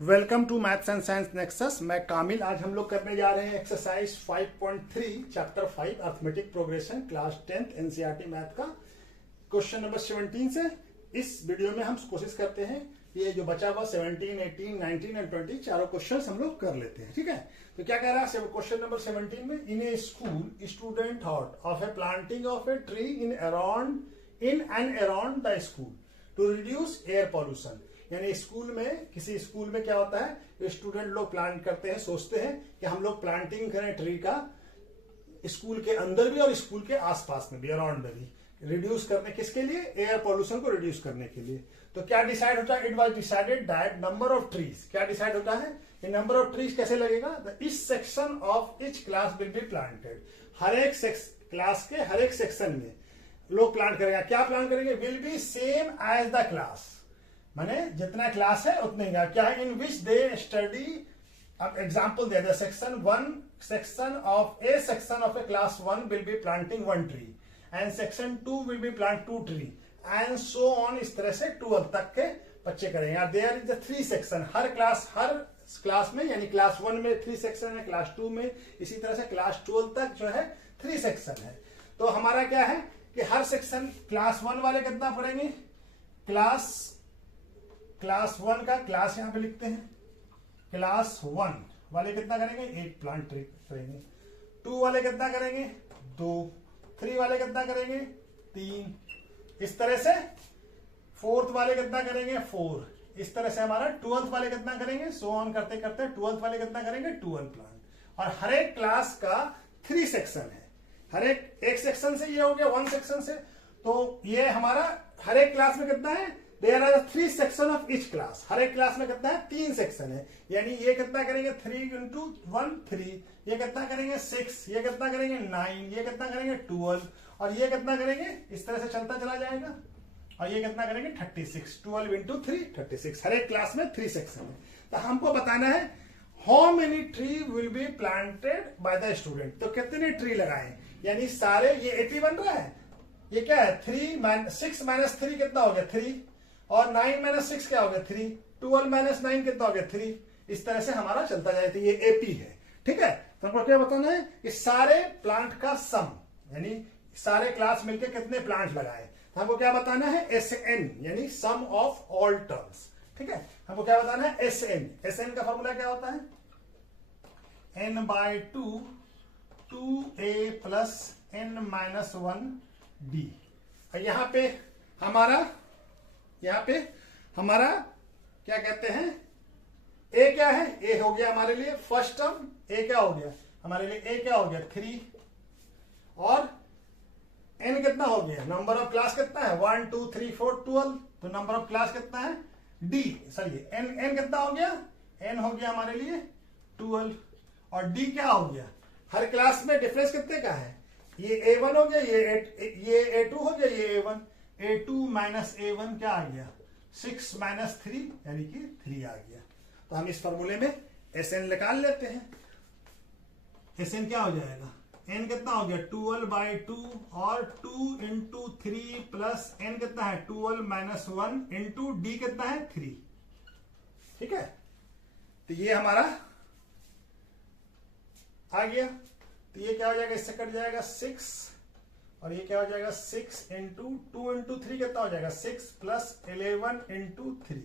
Welcome to maths and science nexus. मैं कामिल। आज हम लोग करने जा रहे हैं exercise 5.3 chapter 5 arithmetic progression class 10th NCERT math का क्वेश्चन नंबर 17 से। इस वीडियो में हम कोशिश करते हैं ये जो बचा हुआ 17, 18, 19 एंड 20 चारों क्वेश्चन हम लोग कर लेते हैं। ठीक है, तो क्या कह रहा है क्वेश्चन नंबर 17 में, in a school student thought of a planting of a tree in and around the school to reduce air pollution. यानी स्कूल में, किसी स्कूल में क्या होता है, स्टूडेंट लोग प्लांट करते हैं, सोचते हैं कि हम लोग प्लांटिंग करें ट्री का स्कूल के अंदर भी और स्कूल के आसपास में भी, अराउंड में भी, रिड्यूस करने किसके लिए, एयर पॉल्यूशन को रिड्यूस करने के लिए। तो क्या डिसाइड होता है, it was decided that number of trees, क्या डिसाइड होता है, ये नंबर ऑफ ट्रीज कैसे लगेगा, each section of each class will be planted. हर एक क्लास के हर एक सेक्शन में लोग प्लांट करेंगे। क्या प्लांट करेंगे, will be same as the class, माने जितना क्लास है उतने का क्या है, इन विच दे स्टडी। अब एग्जाम्पल दे, section of a class 1 will be planting 1 tree and section 2 will be plant 2 tree and so on. इस तरह से 12 तक के बच्चे करेंगे। देयर इज द 3 सेक्शन, हर क्लास में, यानी क्लास 1 में 3 सेक्शन है, क्लास 2 में, इसी तरह से क्लास 12 तक जो है 3 सेक्शन है। तो हमारा क्या है कि हर सेक्शन, क्लास 1 वाले कितना पढ़ेंगे, क्लास 1 का क्लास यहां पे लिखते हैं, क्लास 1 वाले कितना करेंगे, 1 प्लांट ट्री करेंगे। 2 वाले कितना करेंगे, 2। 3 वाले कितना करेंगे, 3। इस तरह से 4th वाले कितना करेंगे, 4। इस तरह से हमारा 12th वाले कितना करेंगे, सो ऑन करते करते 12th वाले कितना करेंगे, 12 प्लांट। और हर एक क्लास का 3 सेक्शन है, हर एक सेक्शन से ये हो गया 1 सेक्शन से। तो ये हमारा हर एक क्लास में कितना है, there are 3 section of each class. हर एक क्लास में कितना है, 3 सेक्शन है। यानी ये कितना करेंगे, 3 इंटू 1 3, ये कितना करेंगे 6, ये कितना करेंगे 9, ये कितना करेंगे 12, और ये कितना करेंगे, इस तरह से चलता चला जाएगा। और ये कितना करेंगे 36, 12 इंटू 3 36। हर एक क्लास में 3 सेक्शन है। तो हमको बताना है how many tree will be planted by the student. तो कितने ट्री लगाए, यानी सारे, ये 80 बन रहा है, ये क्या है 6 माइनस 3 कितना हो गया 3, और 9 माइनस 6 क्या हो गया 3, 12 माइनस 9 कितना हो गया 3। इस तरह से हमारा चलता जाए। तो ये एपी है। ठीक है, तो हमको क्या बताना है कि सारे प्लांट का सम, यानी सारे क्लास मिलकर कितने प्लांट लगाए। तो हमको क्या बताना है, SN, यानी सम ऑफ ऑल टर्म्स। ठीक है, हमको क्या बताना है, SN का फॉर्मूला क्या होता है, n/2 2a प्लस n-1d। और यहां पे हमारा क्या कहते हैं, ए क्या है, ए हो गया हमारे लिए फर्स्ट टर्म। ए क्या हो गया हमारे लिए, ए क्या हो गया 3, और एन कितना हो गया, नंबर ऑफ क्लास कितना है 1 2 3 4 12। तो नंबर ऑफ क्लास कितना है, डी सॉरी एन कितना हो गया, एन हो गया हमारे लिए 12, और डी क्या हो गया, हर क्लास में डिफरेंस कितने का है, ये A1 हो गया, ये A2 हो गया, ये A1। A2 माइनस A1 क्या आ गया, 6 माइनस 3 यानी कि 3 आ गया। तो हम इस फॉर्मूले में SN निकाल लेते हैं। SN क्या हो जाएगा, N कितना हो गया 12/2, और 2 इंटू 3 प्लस N कितना है 12 माइनस 1 इंटू D कितना है 3। ठीक है, तो ये हमारा आ गया। तो ये क्या हो जाएगा, इससे कट जाएगा 6, और ये क्या हो जाएगा 6 इंटू 2 इंटू 3 कितना हो जाएगा 6 प्लस 11 इंटू 3,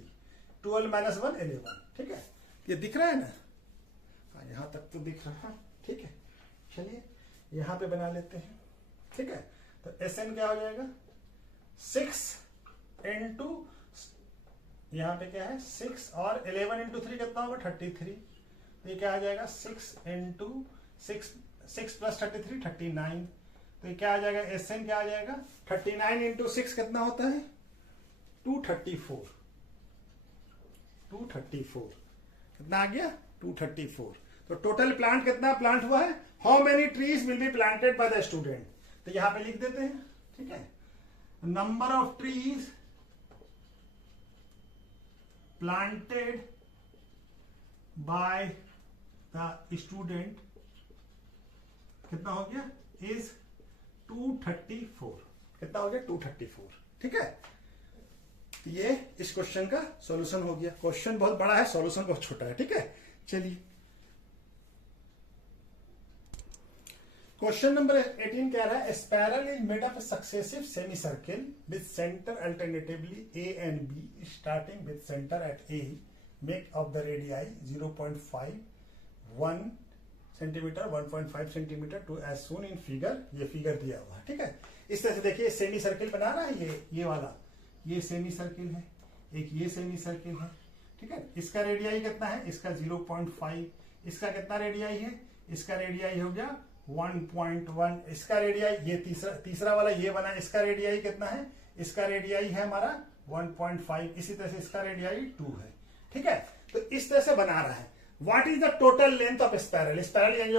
12 माइनस 1 11। ठीक है, ये दिख रहा है ना, हाँ यहां तक तो दिख रहा है। ठीक है, चलिए यहां पे बना लेते हैं। ठीक है, तो SN क्या हो जाएगा 6 इंटू, यहां पे क्या है 6, और 11 इंटू 3 कितना होगा 33। तो ये क्या आ जाएगा 6 इंटू 6 प्लस 33 39। तो ये क्या आ जाएगा, SN क्या आ जाएगा 39 इंटू 6 कितना होता है 234। 234 कितना आ गया 234। तो टोटल प्लांट कितना प्लांट हुआ है, how many trees will be planted by the student. तो यहां पे लिख देते हैं। ठीक है, number of trees planted by the student कितना हो गया, इज 234। कितना हो गया 234। ठीक है, ये इस क्वेश्चन का सॉल्यूशन हो गया। क्वेश्चन बहुत बड़ा है, सॉल्यूशन बहुत छोटा है। ठीक है, चलिए क्वेश्चन नंबर 18 कह रहा है spiral is made of successive semicircle with centre alternatively A and B starting with centre at A make of the radii 0.5 1 centimetre 1.5 centimetre two as shown in figure. ये figure दिया हुआ है। ठीक है, इस तरह से देखिए सेमी सर्किल बना रहा है। ये वाला ये सेमी सर्किल है, एक ये सेमी सर्किल है। ठीक है, इसका रेडियाई कितना है, इसका 0.5, इसका कितना रेडियाई है, इसका रेडियाई हो गया 1.1, इसका रेडियाई ये तीसरा वाला ये बना, इसका रेडियाई कितना है, इसका रेडियाई है हमारा 1.5, इसी तरह से इसका रेडियाई 2 है। ठीक है, तो इस तरह से बना रहा है। What is the total length of spiral? Spiral यानी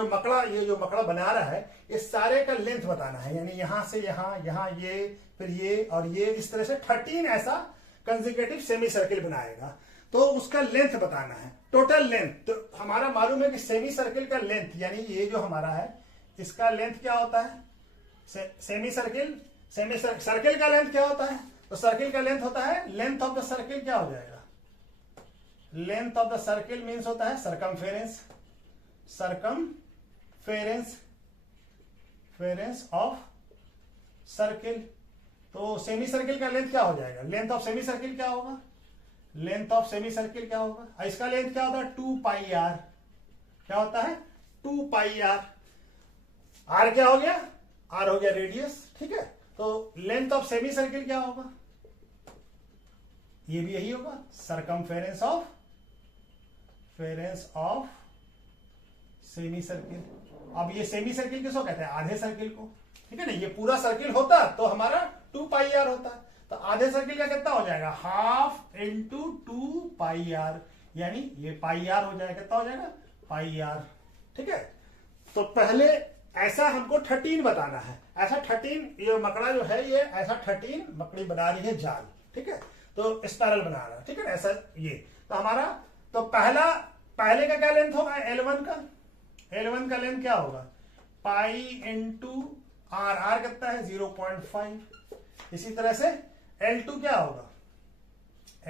ये जो मकड़ा बना रहा है, ये सारे का लेंथ बताना है, यानी यहां से यहां ये, फिर ये और ये, इस तरह से 13 ऐसा कंसेक्यूटिव सेमी सर्किल बनाएगा। तो उसका लेंथ बताना है, टोटल लेंथ। तो हमारा मालूम है कि सेमी सर्किल का लेंथ, यानी ये जो हमारा है इसका लेंथ क्या होता है, सेमी सर्किल सर्किल का लेंथ क्या होता है, तो सर्किल का लेंथ होता है, लेंथ ऑफ द सर्किल क्या हो जाएगा, length of the circle means होता है सरकमफेरेंस ऑफ सर्किल। तो सेमी सर्किल का लेंथ क्या हो जाएगा, लेंथ ऑफ सेमी सर्किल क्या होगा, लेंथ ऑफ सेमी सर्किल क्या होगा, इसका लेंथ क्या होता है 2 पाई आर। क्या होता है 2 पाई आर। आर क्या हो गया, आर हो गया रेडियस। ठीक है, तो लेंथ ऑफ सेमी सर्किल क्या होगा, ये भी यही होगा, सरकमफेरेंस ऑफ सेमी सर्किल। अब ये सेमी सर्किल किसको कहते हैं, आधे सर्किल को। ठीक है ना, ये पूरा सर्किल होता तो हमारा 2 पाई आर होता, तो आधे सर्किल का कितना हो जाएगा, हाफ इंटू 2 पाई आर, यानी ये पाई आर हो जाएगा, कितना हो जाएगा पाई आर। ठीक है, तो पहले ऐसा हमको 13 बताना है, ऐसा 13 ये मकड़ा जो है, ये ऐसा 13 मकड़ी बना रही है जाल। ठीक है, तो स्पाइरल बना रहा है। ठीक है ना, ऐसा ये तो हमारा, तो पहले का क्या लेंथ होगा, L1 का लेंथ क्या होगा, पाई इंटू आर, आर कितना है 0.5। इसी तरह से L2 क्या होगा,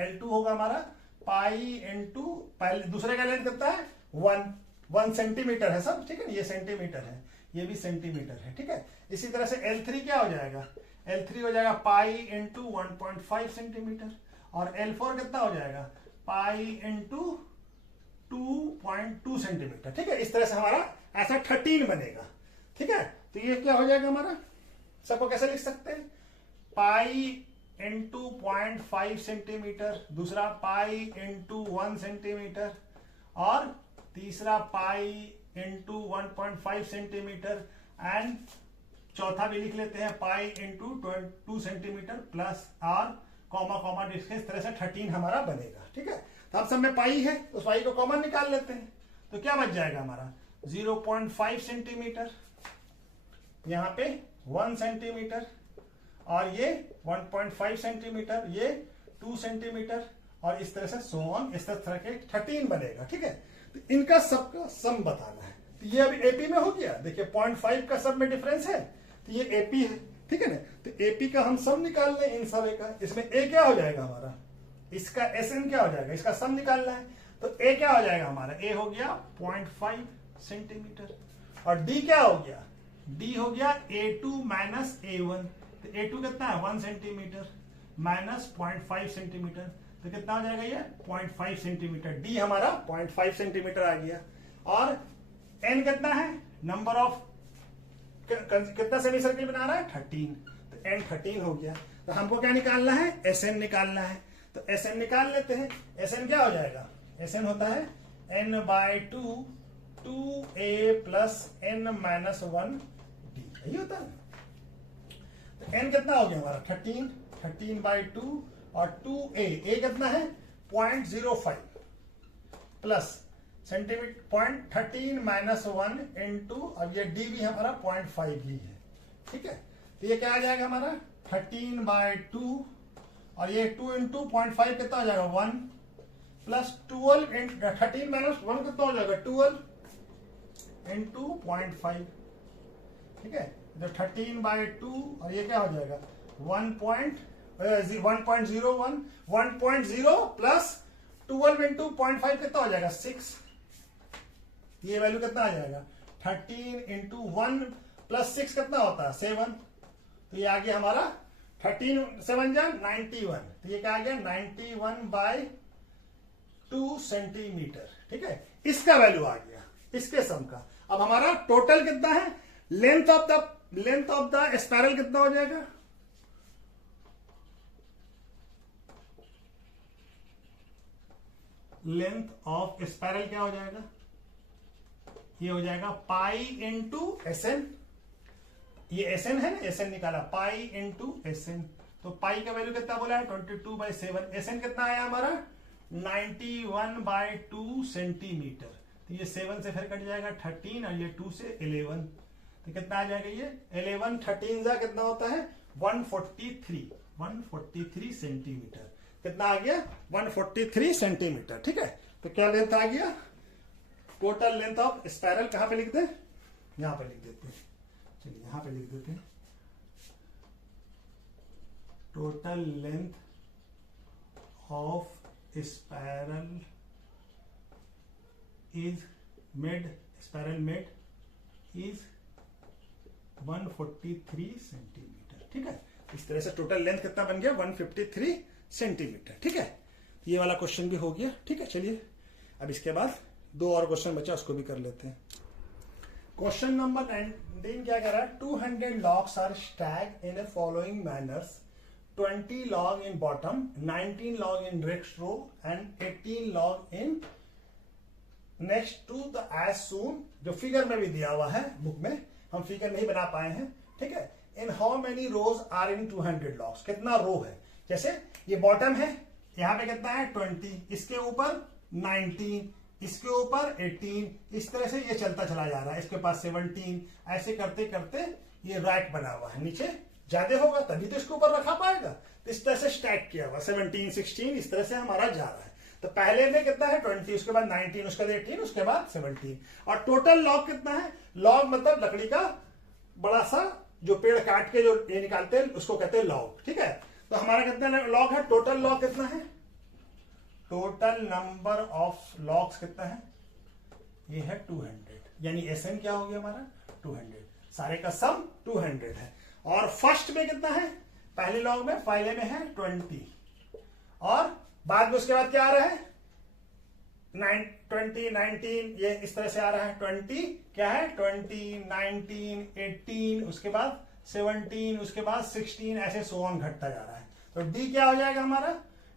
L2 होगा हमारा पाई इंटू, पहले दूसरे का लेंथ कितना है 1 सेंटीमीटर है सब। ठीक है ना, ये सेंटीमीटर है, ये भी सेंटीमीटर है। ठीक है, इसी तरह से L3 क्या हो जाएगा, L3 हो जाएगा पाई इंटू 1.5 सेंटीमीटर, और L4 कितना हो जाएगा पाई इंटू 2.2 सेंटीमीटर। ठीक है, इस तरह से हमारा ऐसा 13 बनेगा। ठीक है, तो ये क्या हो जाएगा हमारा, सबको कैसे लिख सकते हैं, पाई इंटू 0.5 सेंटीमीटर, दूसरा पाई इंटू 1 सेंटीमीटर, और तीसरा पाई इंटू 1.5 सेंटीमीटर, एंड चौथा भी लिख लेते हैं pi into 2 centimetre plus r comma disc. इस तरह से 13 हमारा बनेगा। ठीक है, तो अब सब में पाई है, उस पाई को कॉमन निकाल लेते हैं, तो क्या बच जाएगा हमारा 0.5 सेंटीमीटर, यहां पे 1 सेंटीमीटर, और ये 1.5 सेंटीमीटर, ये 2 सेंटीमीटर, और इस तरह से सोन, इस तरह के 13 बनेगा। ठीक है, तो इनका सबका सम बताना है। तो ये अभी एपी में हो गया, देखिए 0.5 का सब में डिफरेंस है, तो ये एपी है। ठीक है ना, तो एपी का हम सम निकाल लें इन सारे का। इसमें ए क्या हो जाएगा हमारा, इसका SN क्या हो जाएगा, इसका सम निकालना है, तो ए क्या हो जाएगा हमारा, ए हो गया 0.5 सेंटीमीटर, और डी क्या हो गया, डी हो गया A2 माइनस A1। तो A2 कितना है 1 सेंटीमीटर माइनस 0.5 सेंटीमीटर, तो कितना हो जाएगा ये 0.5 सेंटीमीटर। डी हमारा 0.5 सेंटीमीटर आ गया, और N कितना है, नंबर ऑफ कितना सेमी सर्किल बना रहा है 13, तो N 13 हो गया। तो हमको क्या निकालना है, SN निकालना है, तो SN निकाल लेते हैं। SN क्या हो जाएगा, SN होता है N/2 2A plus N minus 1 D, यही होता है। तो N कितना हो गया हमारा 13/2, और 2A, A कितना है 0.05 प्लस सेंटीमीटर 0.13 माइनस 1 इंटू, अब ये डी भी हमारा 0.5 ही है। ठीक है, तो ये क्या आ जाएगा हमारा 13/2, और ये 2 इंटू 0.5 कितना हो जाएगा 1 प्लस 12 13 माइनस 1 कितना हो जाएगा 12 इंटू 0.5। ठीक है, तो 13/2, और ये क्या हो जाएगा 1. 1.01 1.0 प्लस 12 इंटू 0.5 कितना हो जाएगा 6। ये वैल्यू कितना आ जाएगा 13 इंटू 1 प्लस 6 कितना होता है 7। तो ये आ गया हमारा 13 7 जा 91। तो ये क्या आ गया 91/2 सेंटीमीटर। ठीक है, इसका वैल्यू आ गया इसके सम का। अब हमारा टोटल कितना है, लेंथ ऑफ द स्पाइरल कितना हो जाएगा, लेंथ ऑफ स्पाइरल क्या हो जाएगा, ये हो जाएगा पाई इंटू एसएन। ये एसएन है ना, एसएन निकाला पाई इंटू एसएन। तो पाई का वैल्यू कितना बोला है 22/7। एसएन कितना आया हमारा 91/2 सेंटीमीटर। तो ये 7 से फिर कट जाएगा 13 और ये 2 से 11। तो कितना आ जाएगा ये 11 13 जा कितना होता है 143 सेंटीमीटर। कितना आ गया 143 सेंटीमीटर। ठीक है, तो क्या लेंथ आ गया, टोटल लेंथ ऑफ स्पाइरल कहां पे लिख दे, यहां पे लिख देते हैं। चलिए यहां पे लिख देते हैं, total length of spiral is made is 143 centimetre. ठीक है, इस तरह से टोटल लेंथ कितना बन गया 153 सेंटीमीटर। ठीक है, ये वाला क्वेश्चन भी हो गया। ठीक है, चलिए अब इसके बाद 2 और क्वेश्चन बचा, उसको भी कर लेते हैं। क्वेश्चन नंबर 19 क्या कह रहा है 200 logs are stacked in a following manners 20 log in bottom, 19 log in next row and 18 log in next to the as soon. जो फिगर में भी दिया हुआ है बुक में, हम फिगर नहीं बना पाए हैं। ठीक है, in how many rows are in 200 logs, कितना रो है। जैसे ये बॉटम है, यहां पे कितना है 20, इसके ऊपर 19, इसके ऊपर 18, इस तरह से ये चलता चला जा रहा है। इसके पास 17, ऐसे करते करते ये रैक बना हुआ है, नीचे ज्यादा होगा तभी तो इसके ऊपर रखा पाएगा। तो इस तरह से स्टैक किया हुआ 17 16 इस तरह से हमारा जा रहा है। तो पहले में कितना है 20, उसके बाद 19, उसके बाद 18, उसके बाद 17। और टोटल लॉग कितना है, लॉग मतलब लकड़ी का बड़ा सा जो पेड़ काट के जो ये निकालते हैं उसको कहते हैं लॉग। ठीक है, तो हमारा कितना लॉग है, टोटल लॉग कितना है, टोटल नंबर ऑफ लॉग्स कितना है, ये है 200। यानी एसएन क्या हो गया हमारा 200, सारे का सम 200 है। और फर्स्ट में कितना है, पहले लॉग में पहले में है 20, और बाद में उसके बाद क्या आ रहा है 20 19, ये इस तरह से आ रहा है 20 क्या है 20 19 18, उसके बाद 17, उसके बाद 16, ऐसे सो ऑन घटता जा रहा है। तो डी क्या हो जाएगा हमारा,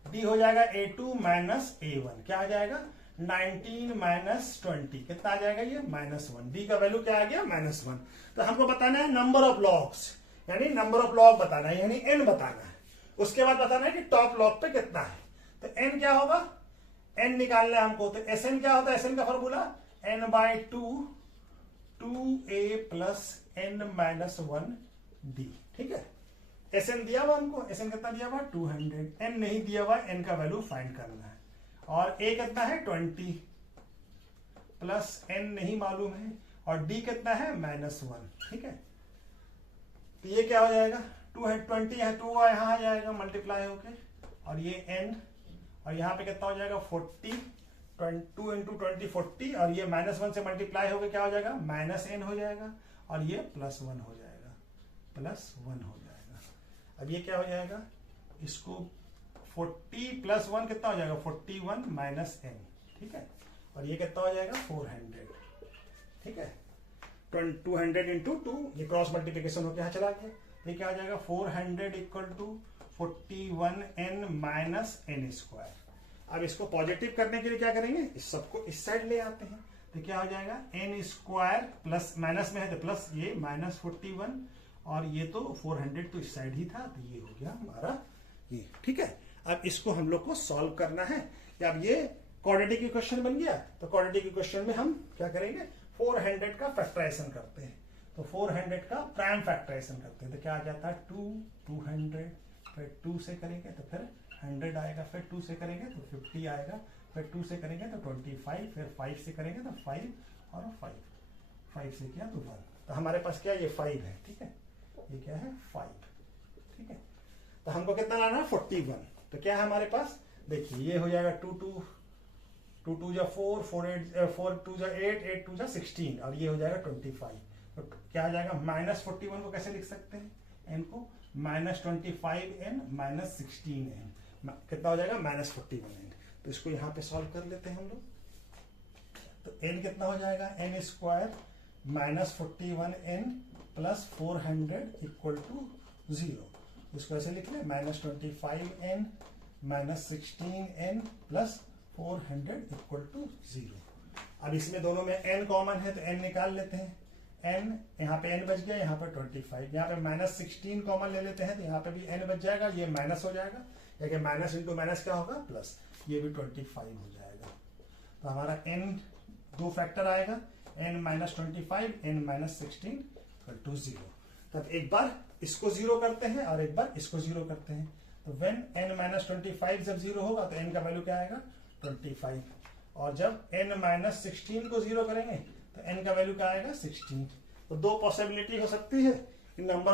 डी हो जाएगा A2 माइनस A1। क्या आ जाएगा 19 माइनस 20, कितना आ जाएगा ये -1। डी का वैल्यू क्या आ गया -1। तो हमको बताना है नंबर ऑफ लॉग्स, यानी नंबर ऑफ लॉग बताना है, यानी n बताना है। उसके बाद बताना है कि टॉप लॉग पे कितना है। तो n क्या होगा, n निकालना है हमको। तो Sn क्या होता है, Sn का formula n/2 2a plus n-1d। ठीक है, Sn दिया हुआ हमको, Sn कितना दिया हुआ 200, n नहीं दिया हुआ, n का वैल्यू फाइंड करना है। और a कितना है 20 प्लस n नहीं मालूम है, और d कितना है -1। ठीक है, तो ये क्या हो जाएगा 2 है 20 है 2 यहां आ जाएगा मल्टीप्लाई होके, और ये n, और यहाँ पे कितना हो जाएगा 40, 2 इंटू 20 40, और ये -1 से मल्टीप्लाई होकर क्या हो जाएगा -n हो जाएगा, और ये +1 हो जाएगा, +1 हो जाएगा। अब ये क्या हो जाएगा, इसको 40 + 1 कितना हो जाएगा 41 -n। ठीक है, और ये कितना हो जाएगा 400। ठीक है, 200 इंटू 2, ये क्रॉस मल्टीप्लीकेशन होकर यहाँ चला गया। ये क्या हो जाएगा 400 = 41n - n²। अब इसको पॉजिटिव करने के लिए क्या करेंगे, इस सबको इस साइड ले आते हैं। तो क्या हो जाएगा n² प्लस माइनस में है तो प्लस ये -41, और ये तो 400 तो इस साइड ही था, तो ये हो गया हमारा ये। ठीक है, अब इसको हम लोग को सॉल्व करना है। अब ये क्वाड्रेटिक इक्वेशन बन गया। तो क्वाड्रेटिक इक्वेशन में हम क्या करेंगे 400 का फैक्टराइजेशन करते हैं। तो 400 का प्राइम फैक्टराइजेशन करते हैं। तो क्या आ जाता है 200, फिर 2 से करेंगे तो फिर 100 आएगा, फिर 2 से करेंगे तो 50 आएगा, फिर 2 से करेंगे तो 25, फिर 5 से करेंगे तो 5 और 5 से किया तो 1। तो हमारे पास क्या ये 5 है। ठीक है, ये क्या है 5। ठीक है, तो हमको कितना लाना है 41। तो क्या है हमारे पास, देखिए ये हो जाएगा 2 2 जा 4 4 2 जा 8 8 2 जा 16 और ये हो जाएगा 25। तो क्या आ जाएगा, -41 को कैसे लिख सकते हैं, n को -25n -16n, कितना हो जाएगा -41n। तो इसको यहाँ पे सॉल्व कर लेते हैं हम लोग। तो n कितना हो जाएगा, n square -41n plus 400 equal to 0। इसको ऐसे लिख ले, -25n -16n plus 400 equal to 0। अब इसमें दोनों में n कॉमन है तो n निकाल लेते हैं। n यहाँ पे n बच गया, यहाँ पे 25, यहाँ पे -16 कॉमन ले लेते हैं तो यहाँ पे भी n बच जाएगा, ये माइनस हो जाएगा, क्योंकि माइनस इंटू माइनस क्या होगा प्लस, ये भी 25 हो जाएगा। तो हमारा n दो फैक्टर आएगा, n -25 n -16 इक्वल टू 0। तब एक बार इसको 0 करते हैं और एक बार इसको 0 करते हैं। तो व्हेन n -25 जब 0 होगा तो n का वैल्यू क्या आएगा 25, और जब n -16 को 0 करेंगे तो n का वैल्यू क्या आएगा 16। तो दो पॉसिबिलिटी हो सकती है, नंबर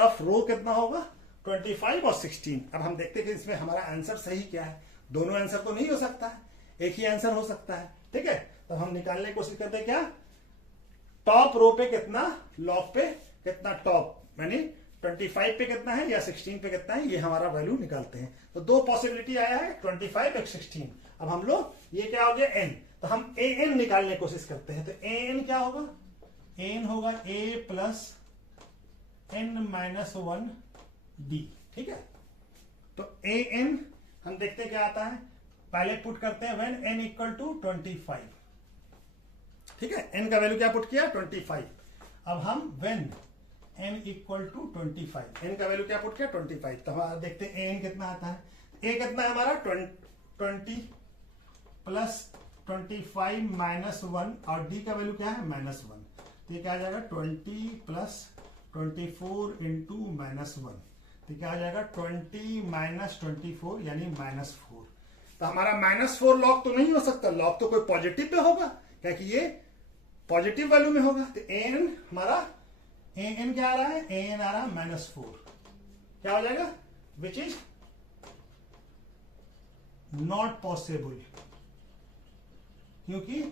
ऑफ रो कितना होगा 25 और 16। अब हम देखते हैं कि इसमें हमारा आंसर सही क्या है। दोनों आंसर तो नहीं हो सकता है, एक ही आंसर हो सकता है, ठीक है। तो हम निकालने की कोशिश करते हैं क्या, टॉप रो पे कितना, लॉग पे कितना, टॉप यानी 25 पे कितना है या 16 पे कितना है, ये हमारा वैल्यू निकालते हैं। तो दो पॉसिबिलिटी आया है, 25 और 16। अब हम लोग ये क्या हो गया n, तो हम an निकालने की कोशिश करते हैं। तो an क्या होगा, an होगा a प्लस n -1 d, ठीक है। तो an हम देखते हैं क्या आता है, पहले पुट करते हैं व्हेन n इक्वल टू 25, ठीक है। n का वैल्यू क्या पुट किया 25। अब हम when n equal to 25, n का वैल्यू क्या पुट किया 25। तो हमारा देखते हैं an कितना आता है, a कितना है हमारा 20 प्लस 25 -1 और d का वैल्यू क्या है -1। तो ये क्या आ जाएगा 20 प्लस 24 इंटू -1, तो क्या आ जाएगा 20 -24 यानी -4। तो हमारा -4 लॉग तो नहीं हो सकता, लॉग तो कोई पॉजिटिव पे होगा, क्योंकि ये पॉजिटिव वैल्यू में होगा। तो an हमारा an क्या आ रहा है, an आ रहा है -4, क्या हो जाएगा, विच इज नॉट पॉसिबल, क्योंकि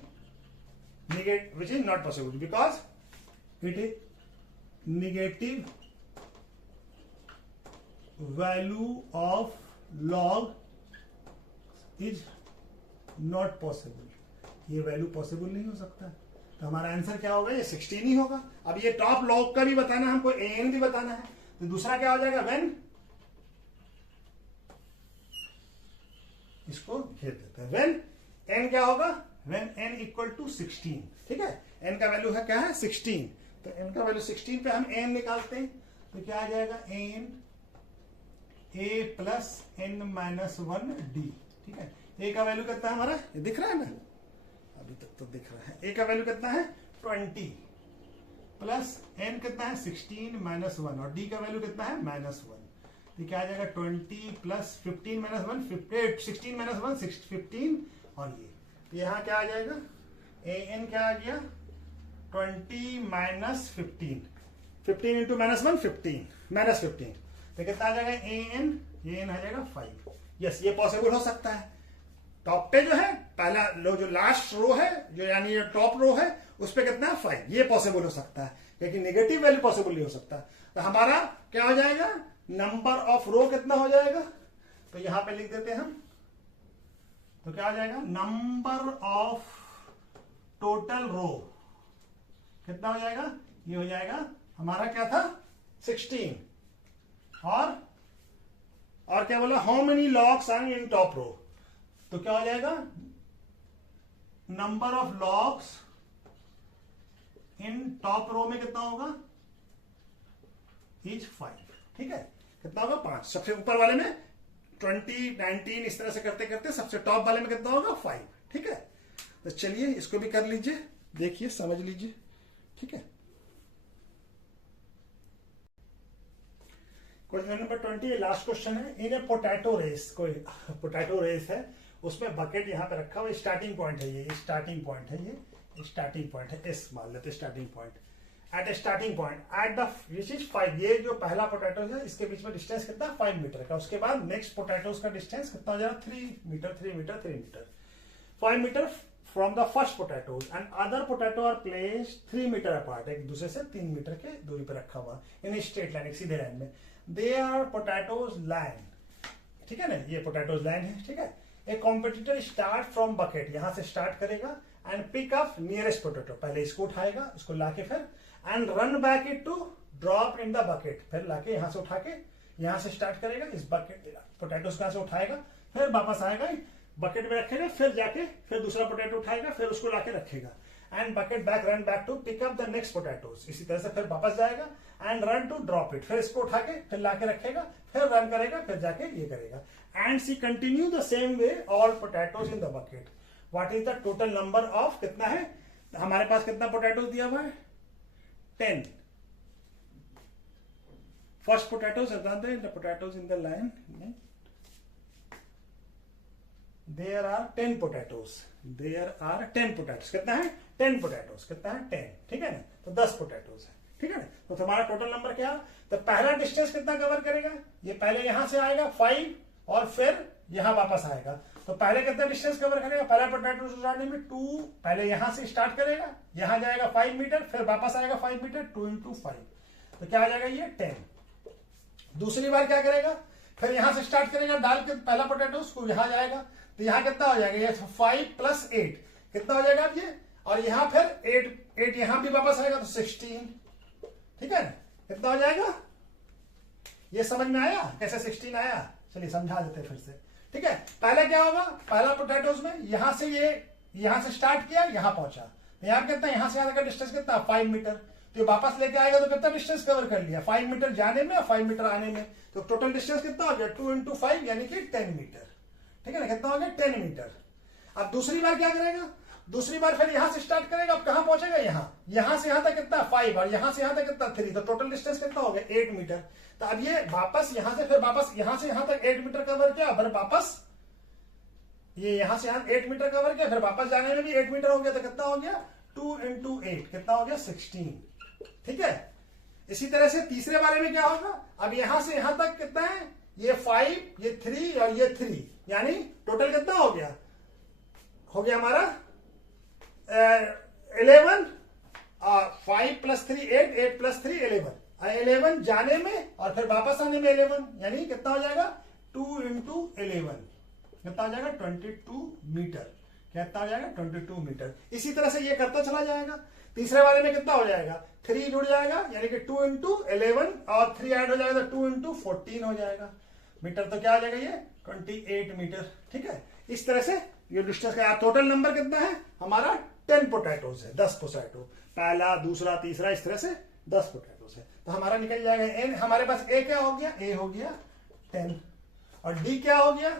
which is not possible because it is negative value of log is not possible, ये वैल्यू पॉसिबल नहीं हो सकता। तो हमारा आंसर क्या होगा, ये 16 ही होगा। अब ये टॉप लॉग का भी बताना है हमको, an भी बताना है। तो दूसरा क्या हो जाएगा, व्हेन, इसको घेर देते हैं, व्हेन n क्या होगा, व्हेन n इक्वल टू 16, ठीक है। n का वैल्यू है क्या है 16, तो n का वैल्यू 16 पे हम n निकालते हैं। तो क्या आ जाएगा n a plus n -1 d, ठीक है। a का वैल्यू कितना है हमारा, ये दिख रहा है ना, अभी तक तो दिख रहा है। a का वैल्यू कितना है 20 प्लस n कितना है 16 -1 और d का वैल्यू कितना है -1। तो क्या आ जाएगा 20 प्लस 15 -1 16 -1 15 और ये यहाँ क्या आ जाएगा, an क्या आ गया 20 -15, 15 इंटू -1 15 -15, तो कितना आ जाएगा an आ जाएगा 5। यस, ये पॉसिबल हो सकता है। टॉप पे जो है पहला लो, जो लास्ट रो है, जो यानी ये टॉप रो है, उस पे कितना है 5, ये पॉसिबल हो सकता है, लेकिन नेगेटिव वैल्यू पॉसिबल नहीं हो सकता। तो हमारा क्या हो जाएगा, नंबर ऑफ रो कितना हो जाएगा, तो यहां पे लिख देते हैं हम। तो क्या हो जाएगा, नंबर ऑफ टोटल रो कितना हो जाएगा, ये हो जाएगा हमारा क्या था 16, और क्या बोला, how many logs are in top row. तो क्या हो जाएगा, number of logs in top row में कितना होगा इज 5, ठीक है। कितना होगा 5, सबसे ऊपर वाले में 20 19 इस तरह से करते करते सबसे टॉप वाले में कितना होगा 5, ठीक है। तो चलिए इसको भी कर लीजिए, देखिए समझ लीजिए, ठीक है। क्वेश्चन नंबर 20 लास्ट क्वेश्चन है। इन ए पोटैटो रेस, कोई पोटैटो रेस है, उसमें बकेट यहाँ पे रखा हुआ, स्टार्टिंग पॉइंट है, ये स्टार्टिंग पॉइंट है, ये स्टार्टिंग पॉइंट है, एस मान लेते starting point. At a starting point at the which is 5, ये जो पहला पोटैटोज है इसके बीच में डिस्टेंस कितना है 5 मीटर का। उसके बाद नेक्स्ट पोटैटोज का डिस्टेंस कितना हो जाएगा 3 metre 3 metre 3 metre 5 metre from the first potatoes and other potato are placed 3 metre apart, एक दूसरे से 3 मीटर के दूरी पर रखा हुआ इन स्ट्रेट लाइन, एक सीधे लाइन में। दे आर पोटैटोज लाइन, ठीक है ना, ये पोटैटोज लाइन है, ठीक है। A competitor start from bucket, यहां से स्टार्ट करेगा and pick up nearest potato, पहले इसको उठाएगा, इसको लाके फिर and run back it to drop in the bucket, फिर लाके यहां से उठा के यहां से स्टार्ट करेगा, इस बकेट पोटैटोज को यहां से उठाएगा, फिर वापस आएगा बकेट में रखेगा, फिर जाके फिर दूसरा पोटैटो उठाएगा, फिर उसको लाके रखेगा and bucket back run back to pick up the next potatoes, इसी तरह से फिर वापस जाएगा and run to drop it, फिर इसको उठा के फिर लाके रखेगा, फिर रन करेगा, फिर जाके ये करेगा and she continue the same way all potatoes in the bucket. What is the total number of, कितना है हमारे पास, कितना पोटैटोज दिया हुआ है 10। First potatoes the potatoes in the line, there are 10 potatoes, there are 10 potatoes, कितना है 10 potatoes, कितना है 10, ठीक है ना, तो 10 पोटैटोज है, ठीक है ना। तो तुम्हारा टोटल नंबर क्या, तो पहला डिस्टेंस कितना कवर करेगा, ये पहले यहां से आएगा 5 और फिर यहां वापस आएगा, तो पहले कितना डिस्टेंस कवर करेगा, पहला पोटैटो उठाने में 2, पहले यहां से स्टार्ट करेगा, यहां जाएगा 5 मीटर, फिर वापस आएगा 5 मीटर, 2 into 5, तो क्या आ जाएगा ये 10। दूसरी बार क्या करेगा, फिर यहां से स्टार्ट करेगा, डाल के पहला पोटैटो उसको यहां जाएगा, तो यहां कितना हो जाएगा, ये 5 + 8 कितना हो जाएगा अब ये, और यहां फिर 8 यहां भी वापस आएगा तो 16, ठीक है, कितना हो जाएगा, ये समझ में आया कैसे 16 आया, चलिए समझा देते फिर से, ठीक है। पहले क्या होगा, पहला पोटैटोज में यहां से ये यहां से स्टार्ट किया, यहां पहुंचा, तो यहां कितना, यहां से यहां तक का डिस्टेंस कितना 5 मीटर, तो वापस लेके आएगा तो कितना डिस्टेंस कवर कर लिया, 5 मीटर जाने में और 5 मीटर आने में, तो टोटल डिस्टेंस कितना हो गया 2 into 5 यानी कि 10 मीटर, ठीक है ना, कितना हो गया 10 मीटर। अब दूसरी बार क्या करेगा, दूसरी बार फिर यहां से स्टार्ट करेगा, अब कहां पहुंचेगा, यहां से यहां तक कितना 5 और यहां से यहां तक कितना 3, तो टोटल डिस्टेंस कितना हो गया 8 मीटर। तो अब ये वापस यहां से फिर वापस यहां से यहां तक 8 मीटर कवर किया, फिर वापस ये यहां से यहां 8 मीटर कवर किया, फिर वापस जाने में भी 8 मीटर हो गया, तो कितना हो गया 2 into 8 कितना हो गया 16, ठीक है। इसी तरह से तीसरे बारे में क्या होगा, अब यहां से यहां तक कितना है, ये 5 ये 3 और ये 3, यानी टोटल कितना हो गया हमारा 11, 5 + 3 8, 8 + 3 11 जाने में और फिर वापस आने में 11, यानी कितना हो जाएगा 2 into 11 कितना हो जाएगा 22 मीटर, कितना हो जाएगा 22 मीटर। इसी तरह से ये करता चला जाएगा। तीसरे वाले में कितना हो जाएगा 3 जुड़ जाएगा, यानी कि 2 into 11 और 3 ऐड हो जाएगा तो 2 into 14 हो जाएगा मीटर, तो क्या आ जाएगा ये 28 मीटर, ठीक है। इस तरह से ये डिस्टेंस का टोटल नंबर कितना है हमारा 10 पोटैटोज है, 10 पोटैटो, पहला दूसरा तीसरा इस तरह से 10 पोटैटोज है, तो हमारा निकल जाएगा एन, हमारे पास ए क्या हो गया, ए हो गया 10 और डी क्या हो गया,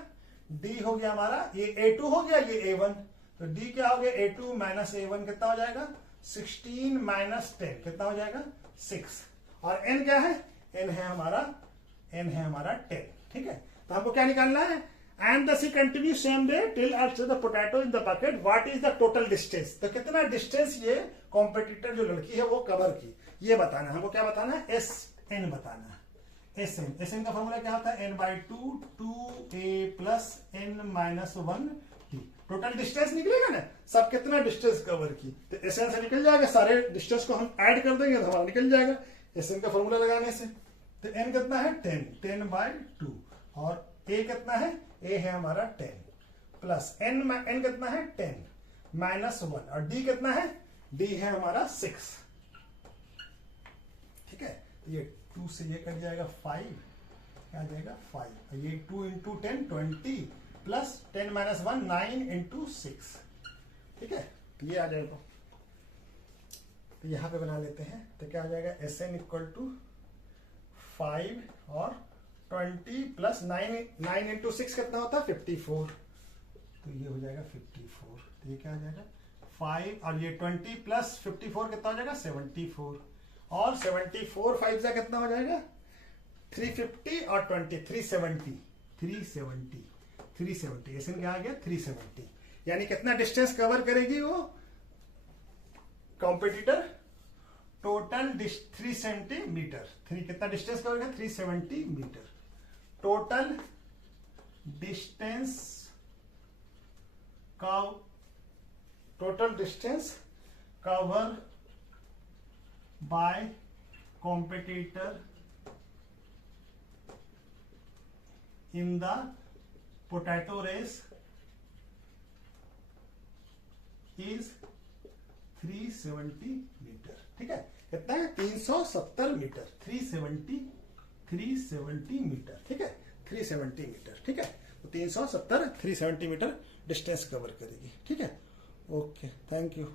डी हो गया हमारा ये A2 हो गया, ये A1, तो डी क्या हो गया A2 - A1 कितना हो जाएगा 16 - 10 कितना हो जाएगा 6, और n क्या है, n है हमारा 10, ठीक है। तो हमको क्या निकालना है, and the she continue same way till earth the potato in the bucket, what is the total distance, तो कितना डिस्टेंस ये कॉम्पिटिटर जो लड़की है वो कवर की, ये बताना है हमको, क्या बताना है SN बताना है, SN का फॉर्मूला क्या होता है n/2 2a + n - 1 t, total distance निकलेगा ना, सब कितना डिस्टेंस कवर की, तो SN से निकल जाएगा, सारे डिस्टेंस को हम ऐड कर देंगे तो हमारा निकल जाएगा SN का फॉर्मूला लगाने से। तो n कितना है 10/2 और a कितना है, a है हमारा 10 प्लस n कितना है 10 -1 और d कितना है, d है हमारा 6, ठीक है। ये 2 से ये कट जाएगा 5, क्या आ जाएगा 5, ये 2 into 10 20 प्लस 10 - 1 9 into 6, ठीक है, तो ये आ जाएगा। तो यहां पे बना लेते हैं, तो क्या आ जाएगा SN = 5 और 20 प्लस 9 into 6 कितना होता है 54, तो ये हो जाएगा 54, तो ये क्या आ जाएगा 5 और ये 20 प्लस 54 कितना हो जाएगा 74, और 74 5 से कितना हो जाएगा 350 और 20 370 ऐसे क्या आ गया 370, यानी कितना डिस्टेंस कवर करेगी वो कॉम्पिटिटर टोटल 3 सेंटीमीटर, 3 कितना डिस्टेंस कवर किया, 370 metre. Total distance cover by competitor in the potato race is 370 metre. ठीक है, कितना है, 370 मीटर, 370 मीटर। ठीक है, 370 मीटर। ठीक है, तो 370 370 मीटर डिस्टेंस कवर करेगी। ठीक है, ओके, थैंक यू।